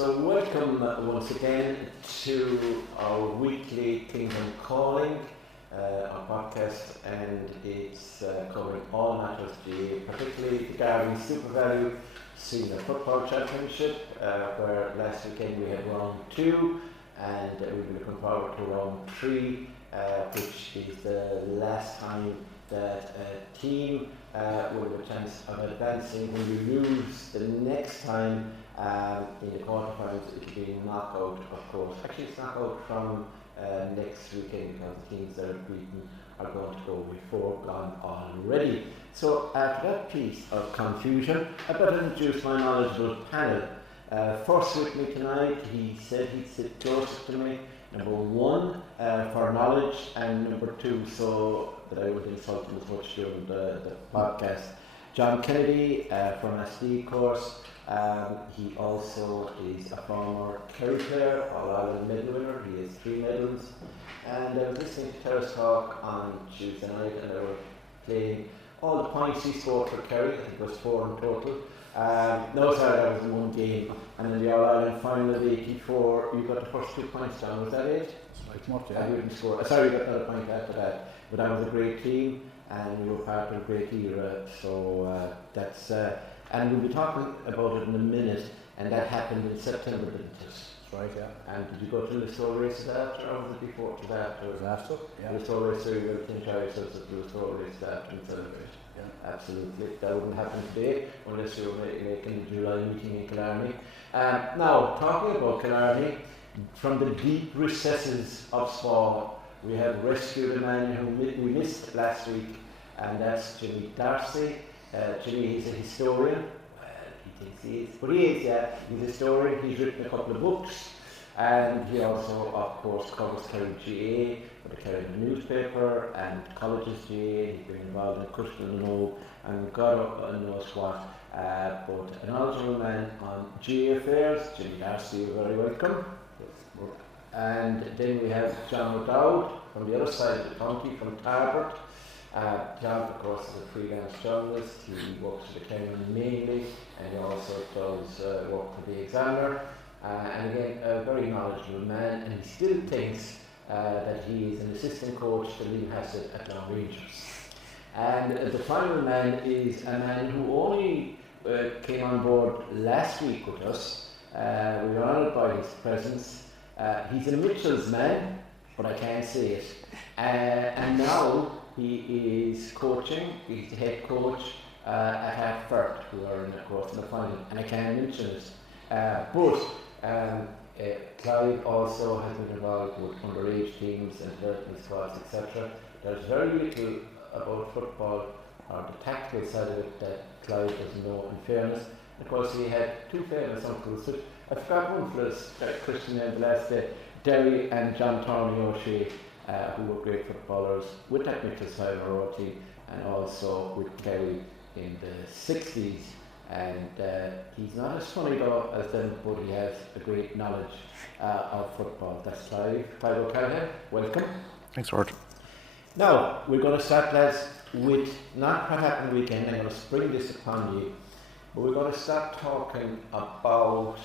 So welcome once again to our weekly Kingdom Calling, our podcast, and it's covering all matters, particularly the Derby Super Value Senior Football Championship, where last weekend we had round 2, and we'll be looking forward to round 3, which is the last time that a team will have a chance of advancing. When you lose the next time in the quarterfinals, it will be knockout, of course. Actually, it's knockout from next weekend, because the teams that are beaten are going to go with 4 gone already. So after that piece of confusion, I better introduce my knowledgeable panel. First with me tonight, he said he'd sit closer to me. Number 1, for knowledge, and number 2, so that I would insult him as much during the podcast. John Kennedy from SD course. He also is a former Kerry player, All-Ireland medal winner. He has 3 medals. And I was listening to Terrace Talk on Tuesday night, and they were playing all the points he scored for Kerry. I think it was 4 in total. No, sorry, that was in 1 game. And in the All-Ireland final of 84, you got the first 2 points down. Was that it? That's right, yeah. You didn't score. Sorry, you got another point after that. But that was a great team, and you were part of a great era. So that's... and we'll be talking about it in a minute, and that happened in September, didn't it? That's right, yeah. And did you go to the Listowel races after, or was it before to that? It was after, yeah. The Listowel race, so you will think yourselves at the Listowel race after and celebrate. Yeah. Absolutely. That wouldn't happen today, unless you were making the July meeting in Killarney. Now, talking about Killarney, from the deep recesses of sport, we have rescued a man who we missed last week, and that's Jimmy Darcy. Jimmy is a historian. He thinks he is, but he is, yeah. He's a historian. He's written a couple of books, and he also, of course, covers Kerry GA for the Kerry newspaper and colleges GA. He's been involved in Cushman and God knows what. But a knowledgeable man on GA affairs. Jimmy Darcy, you're very welcome. And then we have John O'Dowd from the other side of the county, from Tarbert. John, of course, is a freelance journalist. He works for the Kerryman mainly, and he also does work for the Examiner. And again, a very knowledgeable man, and he still thinks that he is an assistant coach to Liam Hassett at Long Rangers. And the final man is a man who only came on board last week with us. We were honoured by his presence. He's a Mitchell's man, but I can't say it. And now he is coaching. He's the head coach at Hartford, who are in the final, and I can't mention it. But Clive also has been involved with underage teams and development squads, etc. There's very little about football or the tactical side of it that Clive doesn't know, in fairness. Of course, he had 2 famous uncles. I forgot one for us, Christian name the last day, Derry and John Tony O'Shea, who were great footballers with that Mitchell side of our team, and also with Kerry in the 60s. And he's not as funny though as them, but he has a great knowledge of football. That's Clive O'Callaghan. Welcome. Thanks, Robert. Now, we're going to start, lads, with not what happened weekend. I'm going to spring this upon you, but we're going to start talking about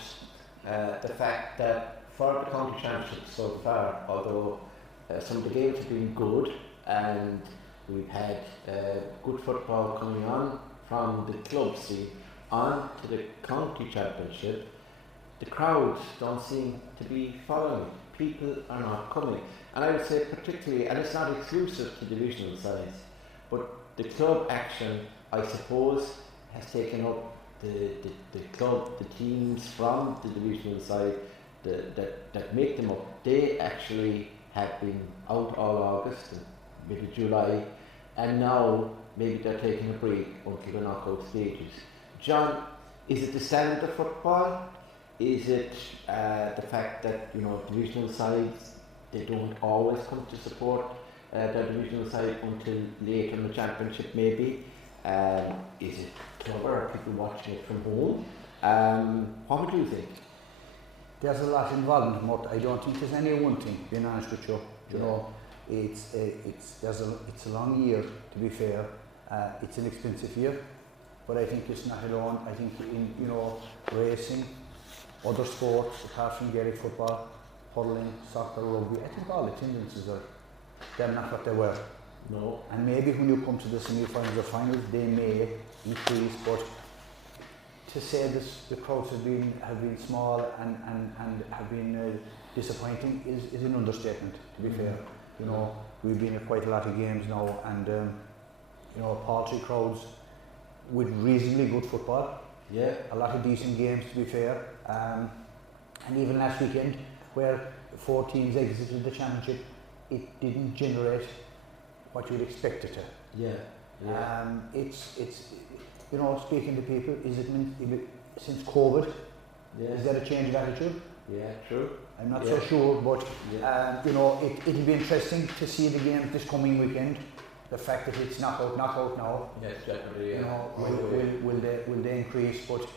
the fact that for the county championship so far, although some of the games have been good and we've had good football coming on from the club scene on to the county championship, the crowds don't seem to be following. People are not coming. And I would say particularly, and it's not exclusive to divisional sides, but the club action, I suppose, has taken up the club, the teams from the divisional side that make them up. They actually have been out all August and mid of July, and now maybe they're taking a break until the knockout stages. John, is it the standard of football? Is it the fact that, you know, divisional sides, they don't always come to support their divisional side until late in the championship maybe? Is it clever, people watching it from home? What would you think? There's a lot involved in it. I don't think there's any one thing, being honest with you. You know, it's a long year, to be fair. It's an expensive year, but I think it's not alone. I think in, you know, racing, other sports apart from Gaelic football, hurling, soccer, rugby, I think all attendances are, they're not what they were. No. And maybe when you come to the semi-finals or finals, they may increase, but to say this, the crowds have been small and have been disappointing is an understatement, to be fair. You know, we've been at quite a lot of games now, and you know, paltry crowds with reasonably good football. Yeah. A lot of decent games, to be fair. And even last weekend, where 4 teams exited the championship, it didn't generate what you'd expect it to. Yeah. Yeah. It's you know, speaking to people, is it since COVID? Yeah. Is there a change of attitude? Yeah, true. I'm not so sure, but Yeah. you know, it'll be interesting to see the game this coming weekend. The fact that it's knockout now. Yes, definitely. You know, will they increase? But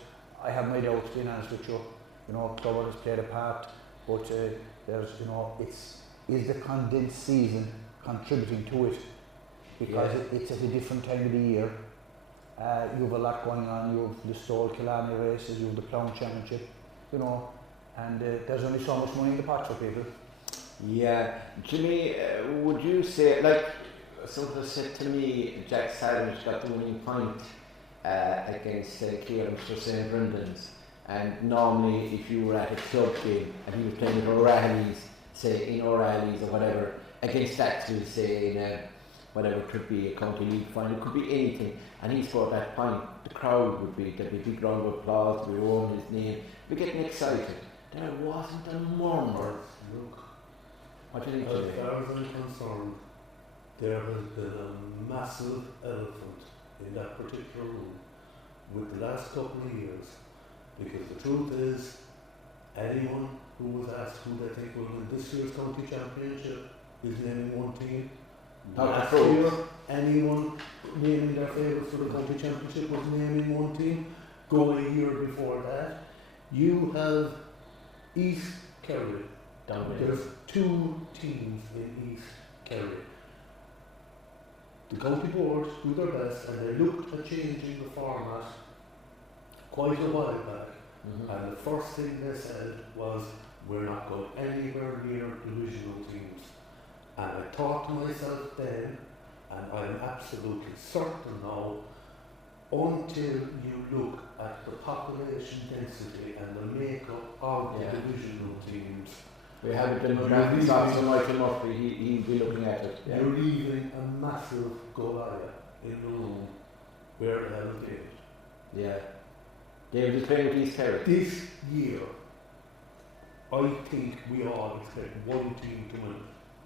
I have my doubts, being honest with you. You know, COVID has played a part, but there's, you know, is the condensed season contributing to it? Because it's at a different time of the year. You have a lot going on. You have the Stole Killarney races, you have the Clown Championship, you know, and there's only so much money in the pot for people. Yeah, Jimmy, would you say, like someone said to me, Jack Savage got the winning point against Kieran for St. Brendan's, and normally if you were at a club game and he was playing with O'Reilly's, say in O'Reilly's or whatever, against that, we'll say in whatever, it could be a county league final, it could be anything, and he scored that point, the crowd would be, there'd be a big round of applause, we were on his name, we're getting excited. There wasn't a murmur. Look, What do you think, as Jimmy? far as I'm concerned, there has been a massive elephant in that particular room with the last couple of years, because the truth is, anyone who was asked who they think will win this year's county championship is naming one team. Last year, anyone naming their favourites for the county championship was naming one team. Go a year before that, you have East Kerry. There's 2 teams in East Kerry. The county board do their best, and they looked at changing the format quite a while back. And the first thing they said was, we're not going anywhere near divisional teams. And I thought to myself then, and I'm absolutely certain now, until you look at the population density and the makeup of the divisional teams, We have a demographics officer, Michael Murphy, he'd be looking at it. Yeah. you're leaving a massive Goliath in the room where the hell is David? Yeah. David is playing with East Kerry. This year, I think we all expect one team to win.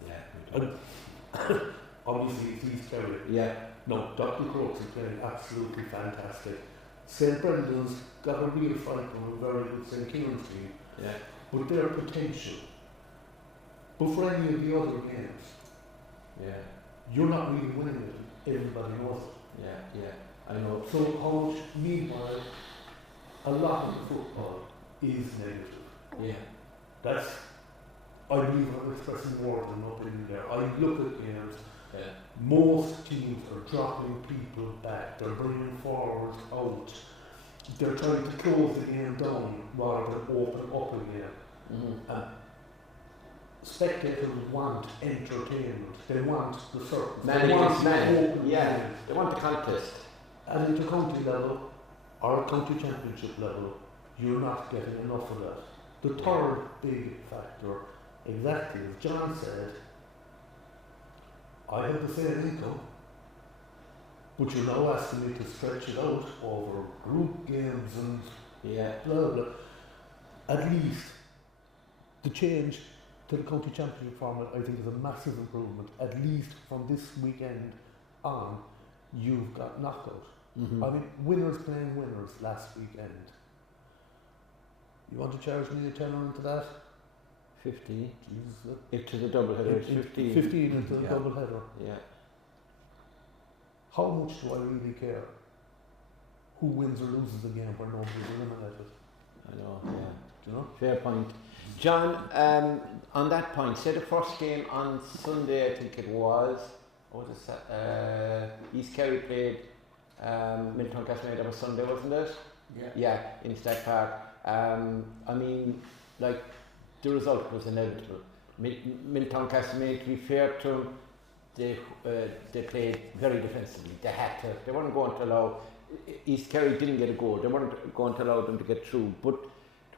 Yeah. Obviously, it's East Kerry. Yeah. No, Dr. Crooks is playing absolutely fantastic. St. Brendan's got a real fight from a very good St. Kieran's team, Yeah. but their potential. But for any of the other games, Yeah. you're not really winning it. Everybody knows it. Yeah. Yeah. I know. So, coach, meanwhile, a lot of the football is negative. Yeah. That's, I believe I'm expressing more than up in there. I look at games, Yeah. most teams are dropping people back, they're bringing forwards out, they're trying to close the game down rather than open up again. And spectators want entertainment, they want the circus, Man they want against the man. open Yeah. game. They want the contest. And at the county level, or county championship level, you're not getting enough of that. The third big factor, exactly as John said, I have the same income, but you're now asking me to stretch it out over group games and Yeah. blah blah. At least the change to the county championship format, I think, is a massive improvement. At least from this weekend on, you've got knockout. I mean, winners playing winners last weekend. You want to charge me a tenner into that? 15. Jesus. If to the double header, it's 15. 15 into the Yeah. double header. Yeah. How much do I really care who wins or loses the game where nobody's eliminated? I know. Yeah. Do you know? Fair point. John, on that point, say the first game on Sunday, I think it was, what was it, East Kerry played Milton Castlemaine, that was Sunday, wasn't it? Yeah, in Stack Park. I mean, like, the result was inevitable. Milltown Castlemaine, to be fair to them, they played very defensively. They had to. They weren't going to allow. East Kerry didn't get a goal. They weren't going to allow them to get through. But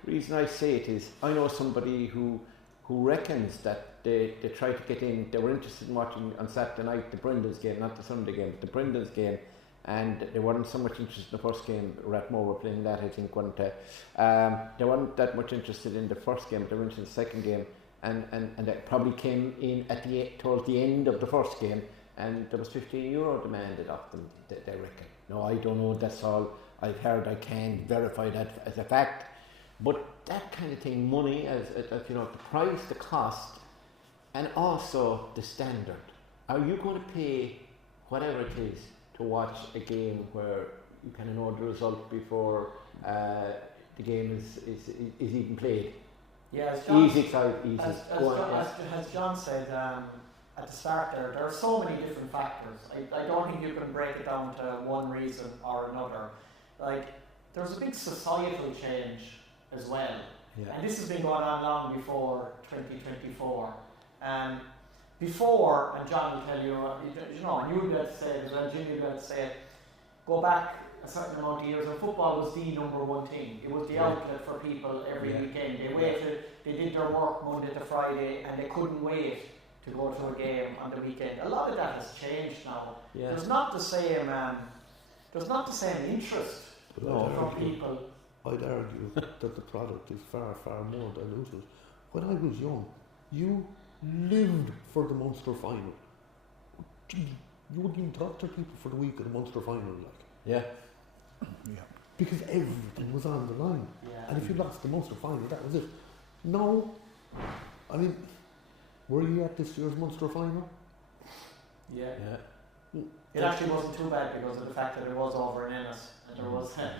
the reason I say it is, I know somebody who reckons that they tried to get in. They were interested in watching on Saturday night the Brendan's game, not the Sunday game, but the Brendan's game. And they weren't so much interested in the first game. Rathmore were playing that, I think, weren't they? They weren't that much interested in the first game. They were interested in the second game, and that probably came in towards the end of the first game, and there was €15 demanded of them. They reckon. No, I don't know. That's all I've heard. I can't verify that as a fact, but that kind of thing, money as you know, the price, the cost, and also the standard. Are you going to pay whatever it is to watch a game where you kind of know the result before the game is even played? Yeah, as John, easy. as John said at the start there are so many different factors. I don't think you can break it down to one reason or another. Like, there's a big societal change as well. Yeah. And this has been going on long before 2024. Before, and John will tell you, and you'll be able to say it as well, Jim will be able to say it, go back a certain amount of years, and football was the number one thing. It was the outlet for people every weekend. They waited, they did their work Monday to Friday, and they couldn't wait to go to a game on the weekend. A lot of that has changed now. Yeah. There's not the same interest from people. I'd argue that the product is far, far more diluted. When I was young, you lived for the Munster final. You wouldn't even talk to people for the week of the Munster final, like. Yeah. Because everything was on the line. Yeah. And if you lost the Munster final, that was it. No. I mean, were you at this year's Munster final? Yeah. It actually wasn't too bad because of the fact that it was over in Ennis. And there was a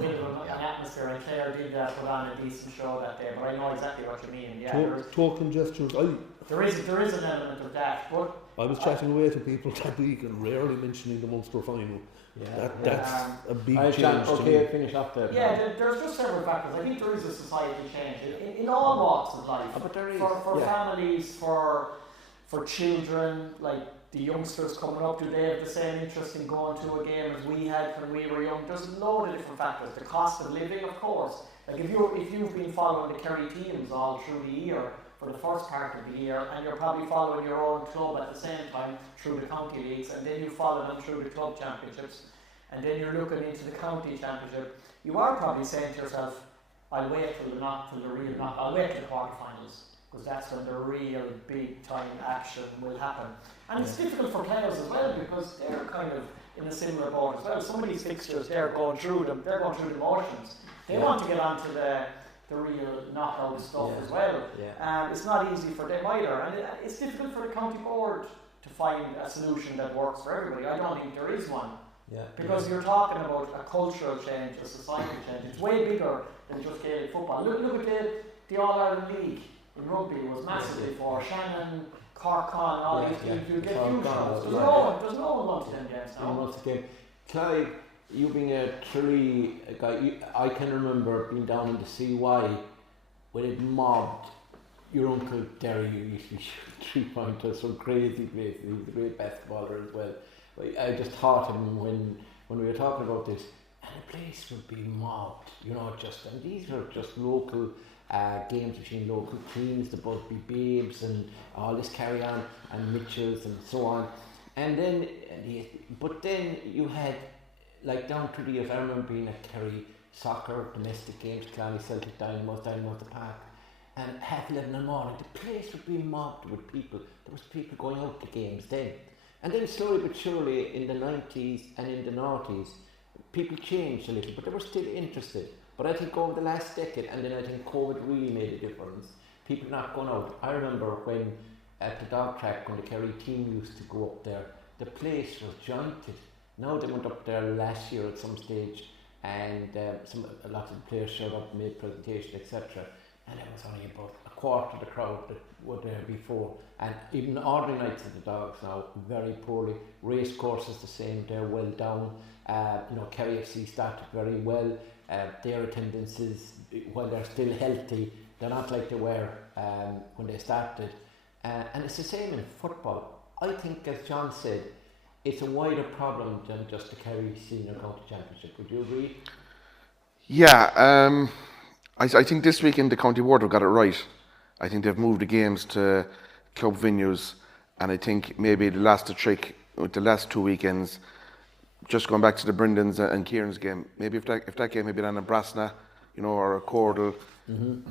bit of an atmosphere, and Clare did put on a decent show that day, but I know exactly what you mean. Yeah, token gestures. There is an element of that, but I was chatting away to people that week and rarely mentioning the Munster final. That's a big change. Okay, finish up there. Yeah, there's just several factors. I think there is a societal change in all walks of life. But there is. For families, for children, like the youngsters coming up, do they have the same interest in going to a game as we had when we were young? There's a load of different factors. The cost of living, of course. Like if you've been following the Kerry teams all through the year for the first part of the year, and you're probably following your own club at the same time through the county leagues, and then you follow them through the club championships, and then you're looking into the county championship, you are probably saying to yourself, I'll wait till the quarterfinals, because that's when the real big time action will happen. And it's difficult for players as well, because they're kind of in a similar boat as well. Some of these fixtures, they're going through the motions. They want to get onto the real knockout stuff as well. It's not easy for them either, and it's difficult for the county board to find a solution that works for everybody. I don't think there is one. Because you're talking about a cultural change, a societal change. It's way bigger than just Gaelic football. Look at the All-Ireland League in rugby. It was massively for Shannon, Cork Con, all these teams. You get huge ones. There's no one going to them games now. Clive, you being a Tralee guy, I can remember being down in the CY when it mobbed your uncle Derry, who used to be shooting 3-pointers from crazy places. He was a great basketballer as well. I just thought of him when we were talking about this, and the place would be mobbed, and these were just local games between local teams, the Busby Babes and all this carry on, and Mitchells and so on. But then you had, like down to the, if I remember being at Kerry soccer, domestic games, Clanny, Celtic, Dynamo the Park, and 11:30 in the morning, the place would be mobbed with people. There was people going out to games then. And then slowly but surely in the 90s and in the noughties, people changed a little, but they were still interested. But I think over the last decade, and then I think COVID really made a difference, people not going out. I remember when at the dog track, when the Kerry team used to go up there, the place was jointed. Now they went up there last year at some stage, and a lot of the players showed up, made presentations, etc. And there was only about a quarter of the crowd that were there before. And even the ordinary nights at the Dogs now, very poorly. Race courses the same, they're well down. Kerry FC started very well. Their attendances, while they're still healthy, they're not like they were when they started. And it's the same in football. I think, as John said, it's a wider problem than just the Kerry Senior County Championship. Would you agree? Yeah, I think this weekend the County Board have got it right. I think they've moved the games to club venues, and I think maybe they lost the trick with the last 2 weekends. Just going back to the Brendan's and Kieran's game, maybe if that game had been on a Brasna, or a Cordal,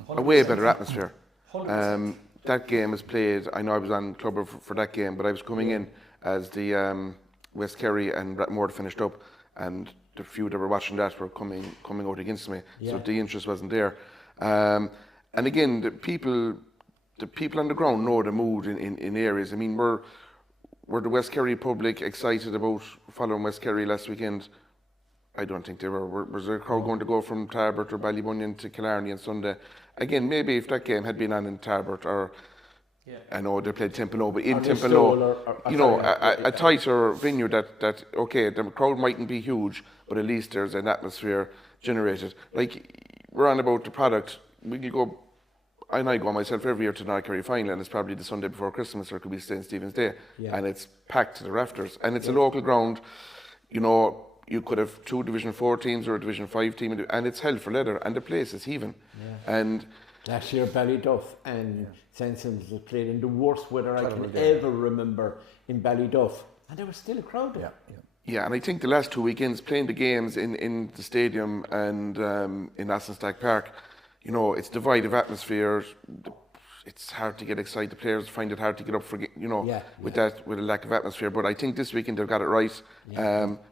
a way better atmosphere. That game is played. I know I was on club for that game, but I was coming in as the West Kerry and Bratmore finished up, and the few that were watching that were coming out against me, so the interest wasn't there. And again, the people on the ground know the mood in areas. I mean, were the West Kerry public excited about following West Kerry last weekend? I don't think they were. Was there a crowd going to go from Tarbert or Ballybunion to Killarney on Sunday? Again, maybe if that game had been on in Tarbert, or I know they played Temple, but in Temple, a tighter venue that okay, the crowd mightn't be huge, but at least there's an atmosphere generated. Like, we're on about the product. We could go. I go myself every year to North Kerry final, and it's probably the Sunday before Christmas, or it could be St. Stephen's Day, and it's packed to the rafters, and it's a local ground. You could have 2 Division 4 teams or a Division 5 team, and it's hell for leather, and the place is heaving. And last year, Ballyduff and St. Stephen's played in the worst weather I can ever remember in Ballyduff, and there was still a crowd there. Yeah, and I think the last 2 weekends playing the games in the stadium and in Assenstack Park, it's divided atmosphere. It's hard to get excited. The players find it hard to get up for, with a lack of atmosphere. But I think this weekend they've got it right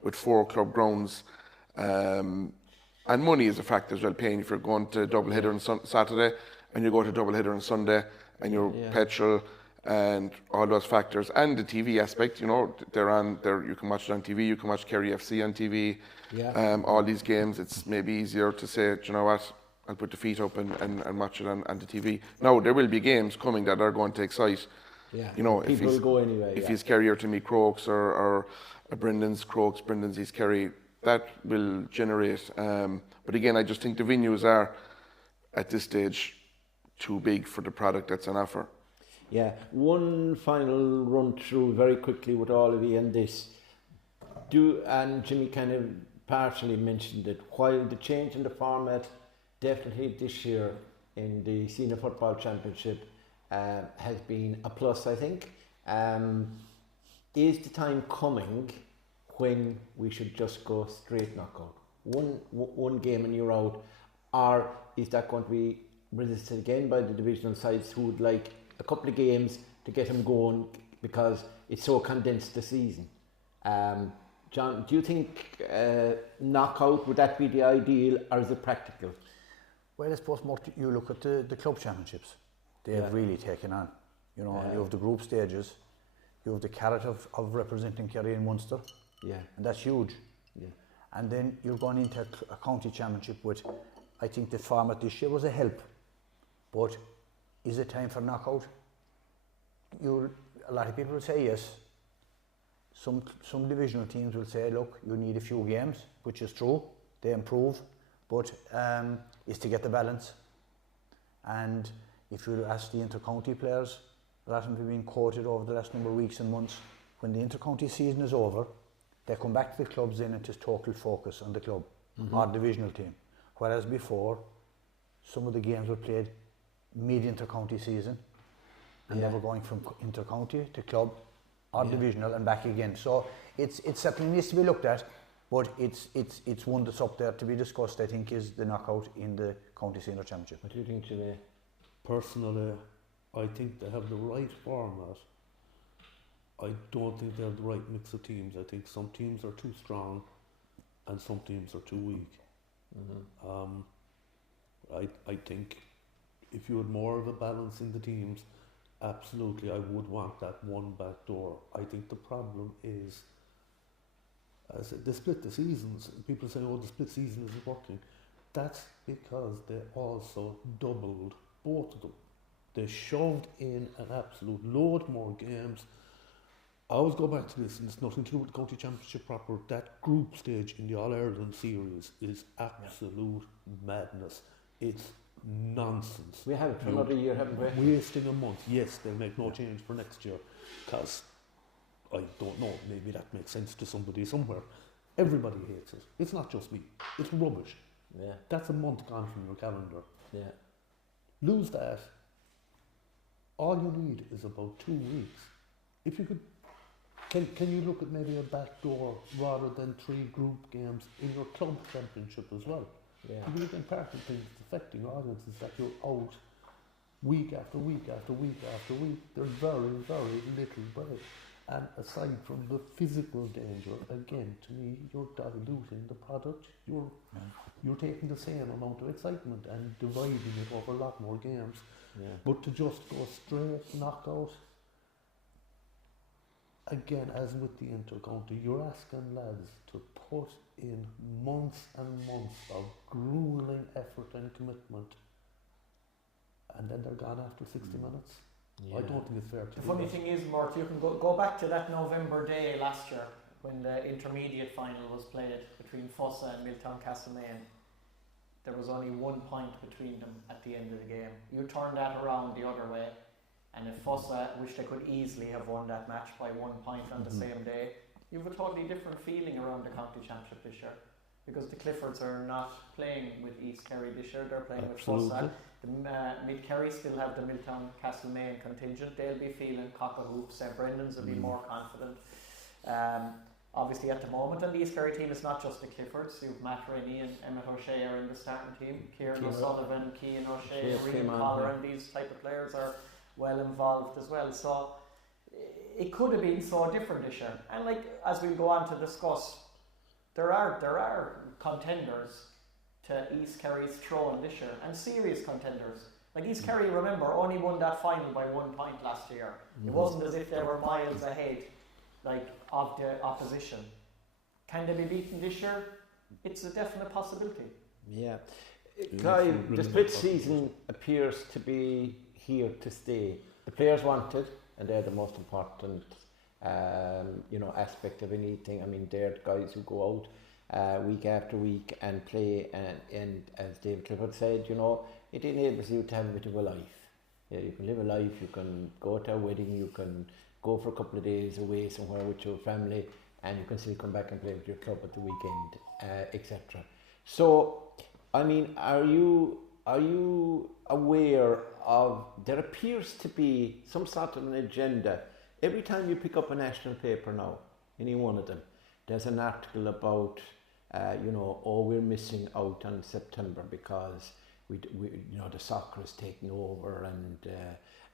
with 4 club grounds. And money is a factor as well, paying if you're going to doubleheader on Saturday and you go to doubleheader on Sunday, and your petrol and all those factors, and the TV aspect. They're on there. You can watch it on TV. You can watch Kerry FC on TV. All these games, it's maybe easier to say, do you know what, I'll put the feet up and watch it on the TV. Now, there will be games coming that are going to excite. People will go anyway. If he's Kerry to meet Crokes or Brendan's Crokes, Brendan's East Kerry, that will generate. But again, I just think the venues are, at this stage, too big for the product that's on offer. Yeah, one final run through very quickly with all of you on this. And Jimmy kind of partially mentioned it, while the change in the format definitely this year in the Senior Football Championship has been a plus, I think. Is the time coming when we should just go straight knockout? One game and you're out, or is that going to be resisted again by the divisional sides who would like a couple of games to get them going because it's so condensed the season? John, do you think knockout, would that be the ideal, or is it practical? Well, I suppose more you look at the club championships. They have really taken on. You have the group stages, you have the carrot of representing Kerry and Munster, and that's huge. And then you're going into a county championship with, I think the format this year was a help, but is it time for knockout? A lot of people will say yes. Some divisional teams will say, look, you need a few games, which is true. They improve, but is to get the balance. And if you ask the inter-county players, a lot of them have been quoted over the last number of weeks and months, when the inter-county season is over, they come back to the clubs in and just total focus on the club or divisional team. Whereas before, some of the games were played mid-inter-county season, and they were going from inter-county to club or divisional and back again. So it's something that needs to be looked at, but it's one that's up there to be discussed. I think is the knockout in the county senior championship. What do you think, Jimmy? Personally, I think they have the right format. I don't think they have the right mix of teams. I think some teams are too strong and some teams are too weak. I think if you had more of a balance in the teams, absolutely I would want that one back door. I think the problem is, as they split the seasons. People say, oh, the split season isn't working. That's because they also doubled both of them. They shoved in an absolute load more games. I always go back to this, and it's nothing to do with the county championship proper. That group stage in the All-Ireland series is absolute madness. It's nonsense. We have it for another year, haven't we? Wasting a month. Yes, they'll make no change for next year, because I don't know, maybe that makes sense to somebody somewhere. Everybody hates it. It's not just me. It's rubbish. Yeah. That's a month gone from your calendar. Yeah. Lose that. All you need is about 2 weeks. If you could, can you look at maybe a back door rather than 3 group games in your club championship as well? Yeah. Because again, part of the thing that's affecting audiences is that you're out week after week after week after week. There's very, very little break. And aside from the physical danger, again, to me, you're diluting the product. You're taking the same amount of excitement and dividing it over a lot more games. Yeah. But to just go straight knockout, again, as with the inter-county, you're asking lads to put in months and months of grueling effort and commitment, and then they're gone after 60 minutes. Yeah. I don't think it's fair to The do funny that. thing is, Murt, you can go back to that November day last year when the intermediate final was played between Fossa and Milltown Castlemaine. There was only 1 point between them at the end of the game. You turn that around the other way, and if Fossa, which they could easily have won that match by 1 point on the same day, you have a totally different feeling around the county championship this year, because the Cliffords are not playing with East Kerry this year, they're playing with Fossa. The Mid Kerry still have the Milltown Castlemaine contingent. They'll be feeling cock a hoop. St Brendan's will be more confident. Obviously at the moment on the East Kerry team, it's not just the Cliffords. You've Matt Rennie and Emmett O'Shea are in the starting team. Kieran O'Sullivan, Cian O'Shea, Rian Collar, and these type of players are well involved as well. So it could have been so different this year. And like, as we go on to discuss, there are contenders to East Kerry's throne this year, and serious contenders. Like East Kerry, remember, only won that final by 1 point last year. It wasn't as if they were miles ahead, like, of the opposition. Can they be beaten this year? It's a definite possibility. Yeah. Clive, the split season appears to be here to stay. The players want it, and they're the most important aspect of anything. I mean, they're the guys who go out week after week and play, and as David Clifford said, it enables you to have a bit of a life. Yeah, you can live a life, you can go to a wedding, you can go for a couple of days away somewhere with your family, and you can still come back and play with your club at the weekend, etc. So, I mean, are you aware of, there appears to be some sort of an agenda. Every time you pick up a national paper now, any one of them, there's an article about, we're missing out on September because we the soccer is taking over,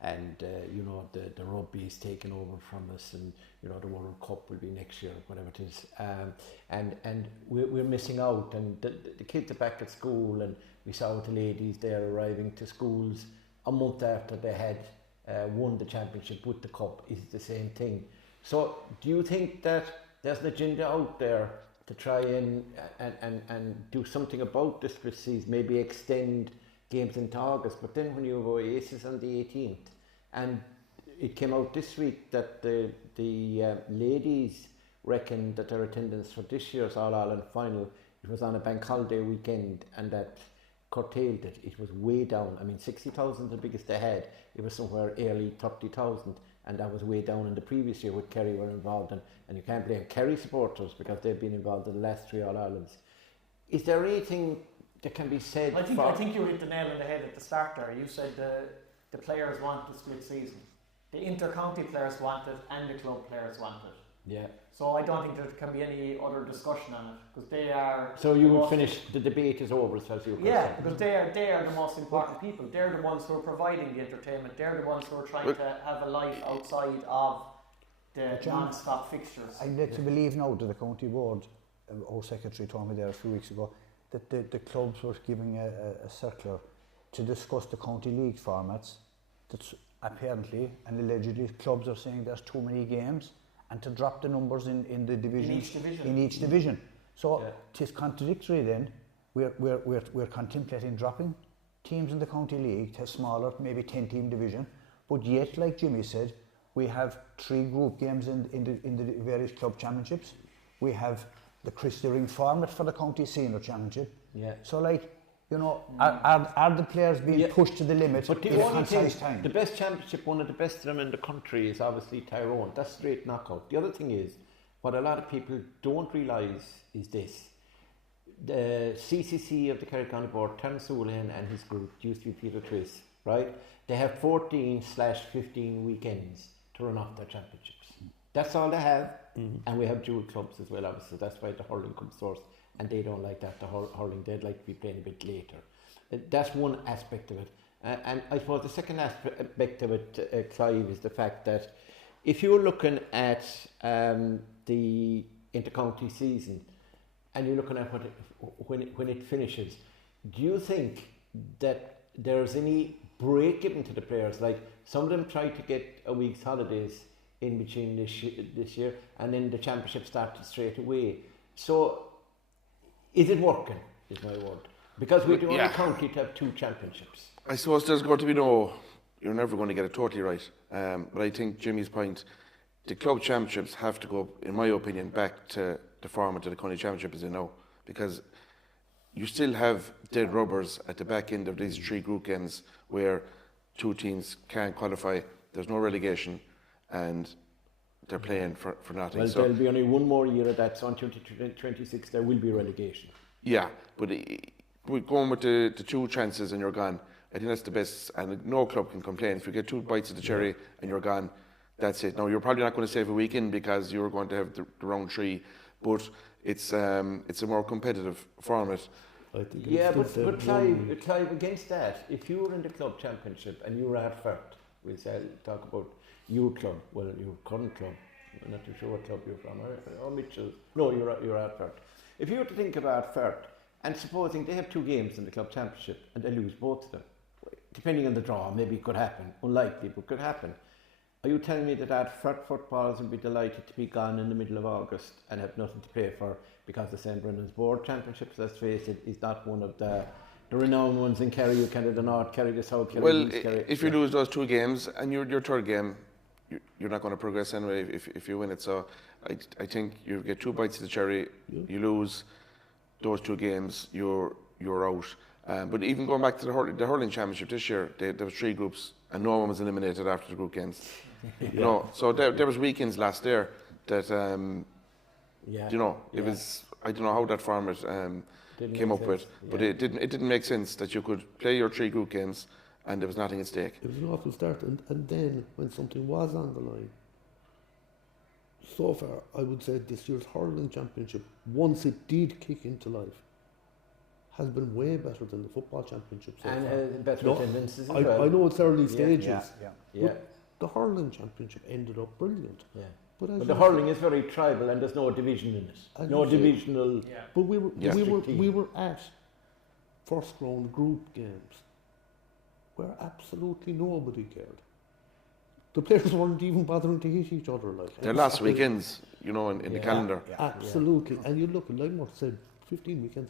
and the rugby is taking over from us, and the World Cup will be next year, whatever it is, and we're missing out, and the kids are back at school, and we saw the ladies there arriving to schools a month after they had won the championship with the cup. Is the same thing. So do you think that there's an agenda out there to try and do something about this split season, maybe extend games into August, but then when you have Oasis on the 18th, and it came out this week that the ladies reckon that their attendance for this year's All-Ireland final, it was on a bank holiday weekend, and that curtailed it. It was way down. I mean, 60,000 the biggest they had. It was somewhere early 30,000, and that was way down in the previous year with Kerry were involved in, and you can't blame Kerry supporters because they've been involved in the last 3 All-Irelands. Is there anything that can be said? I think you hit the nail on the head at the start there. You said the players want the split season. The inter-county players want it, and the club players want it. Yeah. So I don't think there can be any other discussion on it, because they are. So you would finish, the debate is over as far as you're concerned. Yeah, because they are the most important people. They're the ones who are providing the entertainment. They're the ones who are trying to have a life outside of the non-stop fixtures. I'd like to believe now that the county board, our secretary told me there a few weeks ago, that the clubs were giving a circular to discuss the county league formats. That's apparently and allegedly clubs are saying there's too many games, and to drop the numbers in the division. In each division. So it is contradictory then. We're contemplating dropping teams in the county league have smaller, maybe 10-team division, but yet, like Jimmy said, we have 3 group games in the various club championships. We have the Christy Ring format for the county senior championship. Yeah. So, like, you know, are the players being pushed to the limit in a concise time? The best championship, one of the best of them in the country, is obviously Tyrone. That's straight knockout. The other thing is, what a lot of people don't realise is this. The CCC of the Kerry County Board, Terence Houlihan and his group, used to be Peter Twiss, right? They have 14/15 weekends to run off their championships. That's all they have. And we have dual clubs as well, obviously. That's why the hurling comes first, and they don't like that. The hurling, they'd like to be playing a bit later. That's one aspect of it. And I suppose the second aspect of it, Clive, is the fact that if you're looking at the inter-county season, and you're looking at when it finishes, do you think that there's any break given to the players? Like, some of them try to get a week's holidays in between this year, and then the championship started straight away. So, is it working, is my word? Because we're the only county to have 2 championships. I suppose there's going to be you're never going to get it totally right. But I think Jimmy's point, the club championships have to go, in my opinion, back to the format of the county championship as they know, because you still have dead rubbers at the back end of these 3 group games where 2 teams can't qualify, there's no relegation, and they're playing for nothing. Well, so there'll be only one more year of that, so until 2026 there will be relegation. Yeah, but we're going with the 2 chances and you're gone. I think that's the best, and no club can complain. If you get 2 bites of the cherry and you're gone, that's it. Now, you're probably not going to save a weekend because you're going to have the round 3, but it's a more competitive format. I think but Clive, against that, if you were in the club championship and you were at Firth, we'll talk about your club, well, your current club, I'm not too sure what club you're from, or Mitchell. No, you're at Firth. If you were to think about Firth, and supposing they have 2 games in the club championship and they lose both of them, depending on the draw, maybe it could happen, unlikely, but could happen. Are you telling me that Firth footballers would be delighted to be gone in the middle of August and have nothing to play for, because the St. Brendan's Board Championships, let's face it, is not one of the renowned ones in Kerry, you Kerry the North, Kerry the South, Kerry well, the East, Kerry. If you lose those 2 games and your 3rd game, you're not going to progress anyway if you win it. So I think you get 2 bites of the cherry, you lose those 2 games, you're out. But even going back to the hurling championship this year, there was 3 groups and no one was eliminated after the group games. You know, so there was weekends last year that you know, it was, I don't know how that format came up with, but it didn't make sense that you could play your 3 group games and there was nothing at stake. It was an awful start, and then when something was on the line, so far I would say this year's hurling championship, once it did kick into life, has been way better than the football championship so and better attendances as I well. I know it's early stages, Yeah. but the hurling championship ended up brilliant. Yeah. But the hurling is very tribal and there's no division in it. No divisional. Yeah. But we were at first round group games where absolutely nobody cared. The players weren't even bothering to hit each other. Their last weekends, you know, in the calendar. Absolutely. And you look, like Murt said, 15 weekends.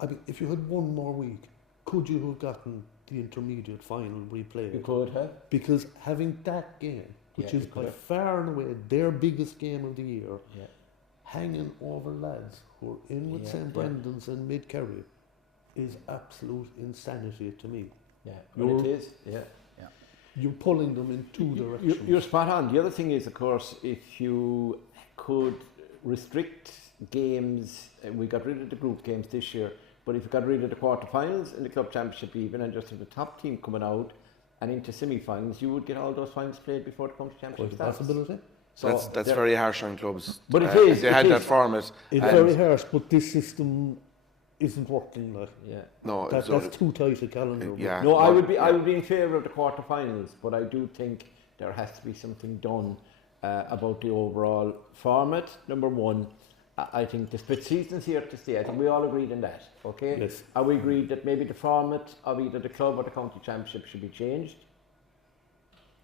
I mean, if you had one more week, could you have gotten the intermediate final replayed? You could have. Because having that game, which is by far and away their biggest game of the year, hanging over lads who are in with St. Brendan's and Mid-Kerry, is absolute insanity to me. Yeah, well, it is. Yeah. You're pulling them in 2 directions. You're spot on. The other thing is, of course, if you could restrict games, we got rid of the group games this year, but if you got rid of the quarterfinals in the club championship even, and just have the top team coming out and into semi-finals, you would get all those finals played before the county championship starts. Possibility. So that's very harsh on clubs. But it is. They had that format. It's very harsh, but this system isn't working. No, that's too tight a calendar. No, I would be in favour of the quarterfinals, but I do think there has to be something done about the overall format. Number one, I think the split season's here to stay. I think we all agreed on that. Okay. Yes. Are we agreed that maybe the format of either the club or the county championship should be changed?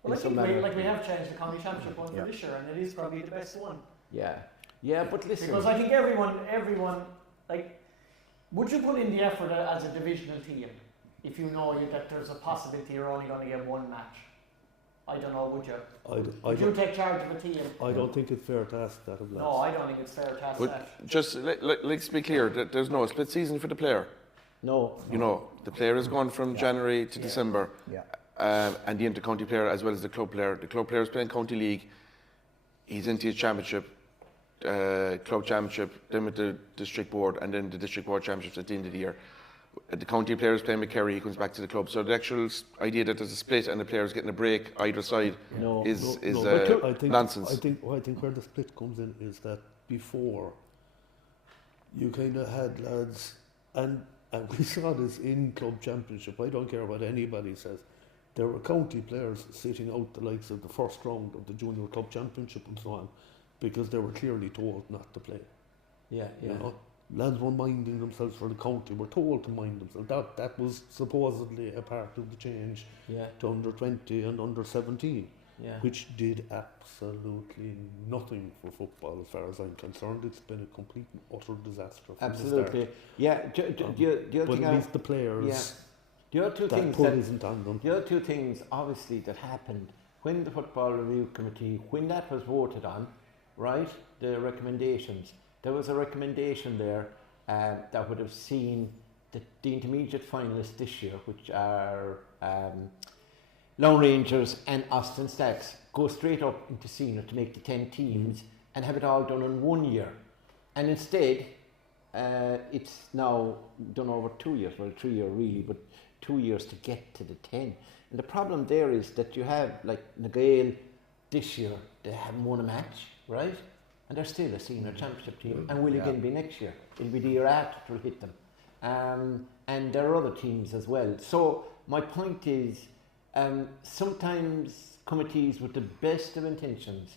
Well, I think we have changed the county championship one for this year, and it is probably the best one. Yeah, but listen. Because I think everyone, like, would you put in the effort as a divisional team if you know that there's a possibility you're only going to get one match? I don't know, would you? Would you take charge of a team? I don't think it's fair to ask that of lads. No, I don't think it's fair to ask that. Just let's be clear, there's no split season for the player. No. You know, the player is gone from January to December, Yeah. and the inter-county player as well as the club player. The club player is playing county league. He's into his championship, club championship, then with the district board, and then the district board championships at the end of the year. The county player is playing with Kerry, he comes back to the club. So the actual idea that there's a split and the player's getting a break either side is nonsense. I think where the split comes in is that before you kind of had lads, and we saw this in club championship. I don't care what anybody says. There were county players sitting out the likes of the first round of the junior club championship and so on, because they were clearly told not to play. Yeah. You know, lads were minding themselves for the county, were told to mind themselves. That was supposedly a part of the change to under 20 and under 17, which did absolutely nothing for football as far as I'm concerned. It's been a complete and utter disaster from Absolutely. the start. Yeah. The other But thing at least the players, the other two that things pull isn't on them. The other two things, obviously, that happened when the Football Review Committee, when that was voted on, right, the recommendations, there was a recommendation there that would have seen the intermediate finalists this year, which are Lone Rangers and Austin Stacks, go straight up into senior to make the 10 teams and have it all done in 1 year. And instead, it's now done over 2 years, well 3 years really, but 2 years to get to the 10. And the problem there is that you have, like Nagale this year, they haven't won a match, right? And they're still a senior championship team, and will again be next year. It'll be the year after it'll hit them. And there are other teams as well. So my point is, sometimes committees with the best of intentions,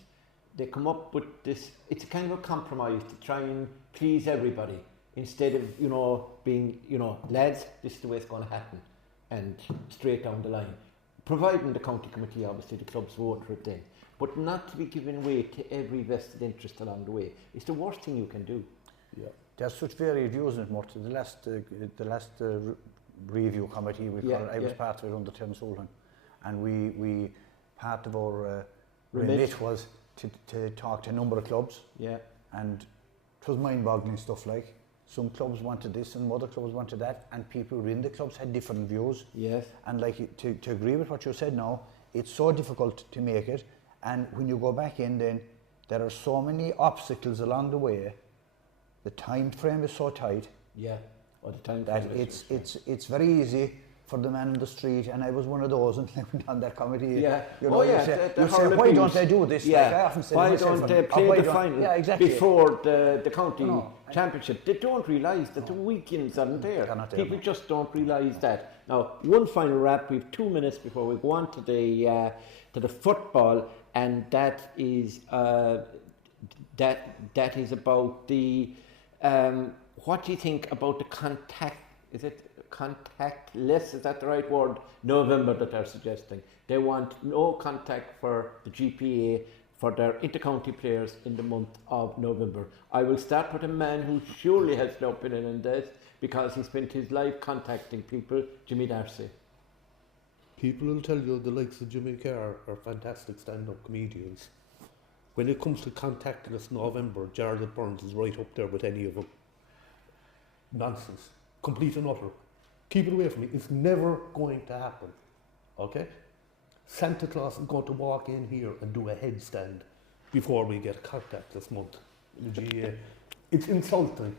they come up with this, it's a kind of a compromise to try and please everybody, instead of, being, lads, this is the way it's going to happen, and straight down the line. Providing the county committee, obviously the clubs vote for it then, but not to be giving way to every vested interest along the way. It's the worst thing you can do. Yeah. There's such varied views in it, Murt. The last review committee we call it, I was part of it under Tim Sullivan, and we part of our remit was to talk to a number of clubs. Yeah. And it was mind-boggling stuff, like some clubs wanted this and other clubs wanted that, and people within the clubs had different views. Yes. And like to agree with what you said now, it's so difficult to make it, and when you go back in, then there are so many obstacles along the way. The time frame is so tight. Yeah. Or the time that it's very easy for the man in the street, and I was one of those, and living on that committee. Yeah. You say, why don't they do this? Yeah. Like I often say, why don't they play the final before the county championship? They don't realise that the weekends aren't there. People just don't realise that. Now, one final wrap. We have 2 minutes before we go on to the football, and that is that is about the. What do you think about the contact? Is it contactless? Is that the right word? November that they're suggesting. They want no contact for the GPA for their intercounty players in the month of November. I will start with a man who surely has no opinion on this because he spent his life contacting people, Jimmy Darcy. People will tell you the likes of Jimmy Carr are fantastic stand-up comedians. When it comes to contactless November, Jarlath Burns is right up there with any of them. Nonsense. Complete and utter. Keep it away from me. It's never going to happen. Okay? Santa Claus is going to walk in here and do a headstand before we get contact this month. It's insulting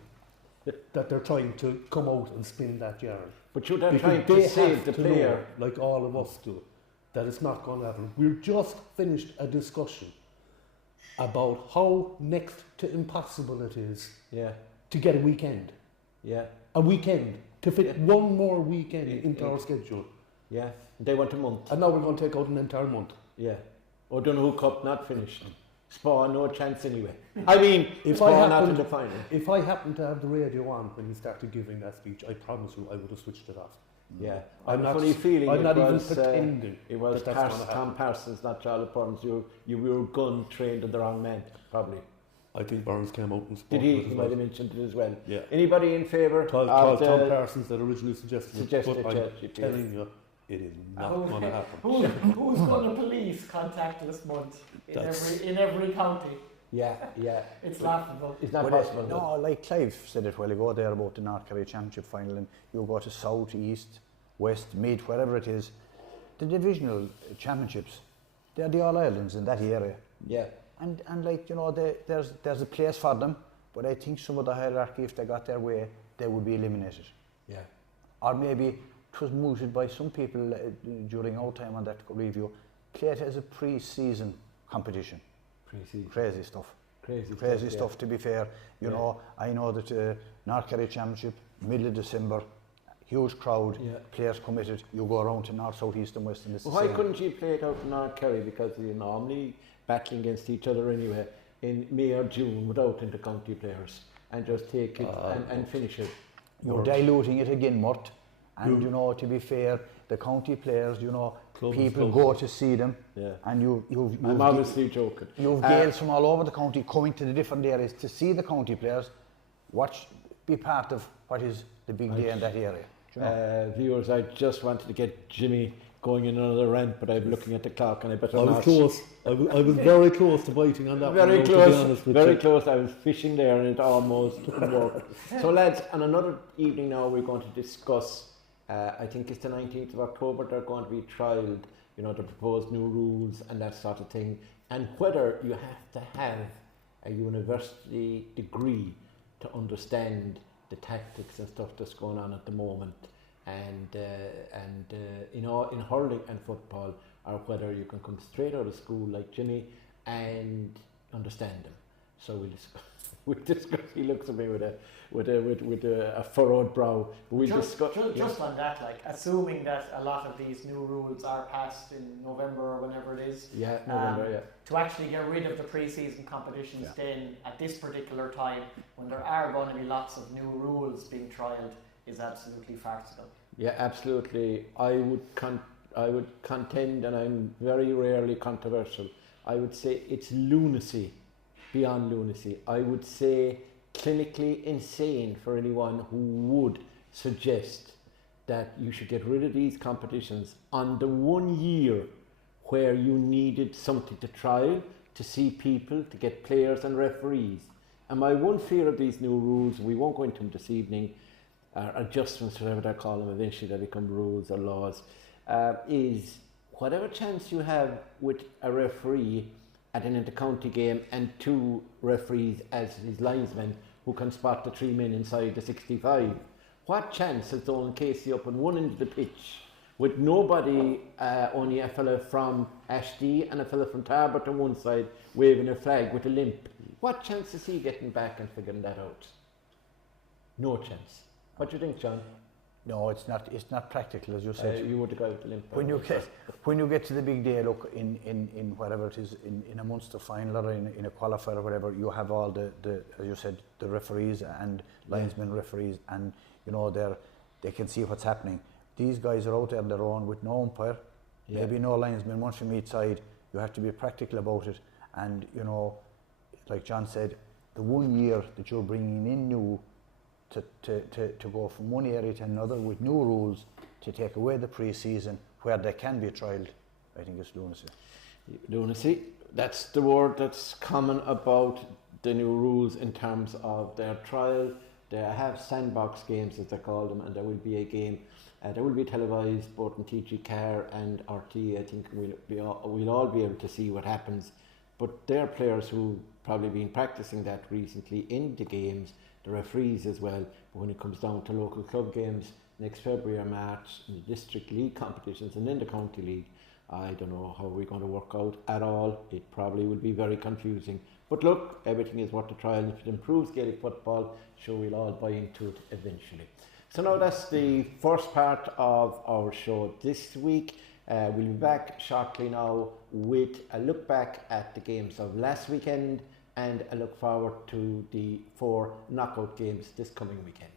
that they're trying to come out and spin that yarn. But you're trying to save the player. Know, like all of us do, that it's not going to happen. We've just finished a discussion about how next to impossible it is to get a weekend. Yeah. A weekend. To fit one more weekend into our schedule. Yeah. They want a month. And now we're going to take out an entire month. Yeah. O'Donoghue Cup not finished. Spawn no chance anyway. I mean, if I happened to have the radio on when he started giving that speech, I promise you I would have switched it off. Yeah. I have a funny feeling even pretending it was Tom Parsons, not Charlotte Burns. You were gun trained on the wrong man, probably. I think Burns came out and spoke. Did he? He might have mentioned it as well. Yeah. Anybody in favour? Tom Parsons that originally suggested it, but I'm telling you, it is not going to happen. Who's going to police contactless month in every county? Yeah. It's laughable. It's not possible. No, like Clive said it a while ago there about the North Kerry Championship final, and you go to south, east, west, mid, wherever it is, the divisional championships, they're the All Irelands in that area. Yeah. And like, you know, there's a place for them, but I think some of the hierarchy, if they got their way, they would be eliminated. Yeah. Or maybe it was mooted by some people during our time on that review, play it as a pre-season competition. Pre-season. Crazy stuff. Crazy stuff, to be fair. You know, I know that North Kerry Championship, middle of December, huge crowd, players committed, you go around to North, South, East and West. And why couldn't you play it out in North Kerry? Because you're normally battling against each other anyway in May or June without inter-county players, and just take it and finish it. You're diluting it again, Murt. And you know, to be fair, the county players, you know, people go to see them, and I'm obviously joking. You've girls from all over the county coming to the different areas to see the county players, be part of what is the big day in that area. You know? Viewers, I just wanted to get Jimmy going in another rant, but I'm looking at the clock and I better not. I was close. I was very close to biting on that very one. Close, to be honest with very you. close. I was fishing there and it almost didn't work. So lads, on another evening now we're going to discuss, I think it's the 19th of October, they're going to be trialled, you know, the proposed new rules and that sort of thing, and whether you have to have a university degree to understand the tactics and stuff that's going on at the moment, and you know, in hurling and football, or whether you can come straight out of school like Jimmy and understand them. So we'll discuss. He looks at me with a furrowed brow. But we'll discuss. Just on that, like assuming that a lot of these new rules are passed in November or whenever it is. Yeah, November. To actually get rid of the pre-season competitions, then at this particular time, when there are going to be lots of new rules being trialled, is absolutely farcical. Yeah, absolutely. I would contend, and I'm very rarely controversial, I would say it's lunacy, beyond lunacy. I would say clinically insane for anyone who would suggest that you should get rid of these competitions on the 1 year where you needed something to trial, to see people, to get players and referees. And my one fear of these new rules, we won't go into them this evening, adjustments, whatever they call them, eventually they become rules or laws, is whatever chance you have with a referee at an inter-county game and 2 referees as his linesmen who can spot the 3 men inside the 65. What chance is Donald Casey up on one end of the pitch with nobody, only a fella from Ashty and a fella from Tarbert on one side waving a flag with a limp? What chance is he getting back and figuring that out? No chance. What do you think, John? No, it's not practical, as you said. You would go with the limp. When you get to the big day, look, in whatever it is, in a Munster final or in a qualifier or whatever, you have all the as you said, the referees and linesmen referees, and you know they can see what's happening. These guys are out there on their own with no umpire, maybe no linesman, one from each side. You have to be practical about it, and you know, like John said, the 1 year that you're bringing in new to go from one area to another with new rules, to take away the pre-season where they can be trialled, I think it's lunacy. Lunacy, that's the word that's common about the new rules in terms of their trial. They have sandbox games, as they call them, and there will be a game. There will be televised both in TG Car and RT. I think we'll all be able to see what happens. But there are players who've probably been practicing that recently in the games, the referees as well. But when it comes down to local club games next February or March, in the district league competitions and in the county league, I don't know how we're going to work out at all. It probably will be very confusing. But look, everything is worth a try, and if it improves Gaelic football, sure we'll all buy into it eventually. So now that's the first part of our show this week. We'll be back shortly now with a look back at the games of last weekend and a look forward to the 4 knockout games this coming weekend.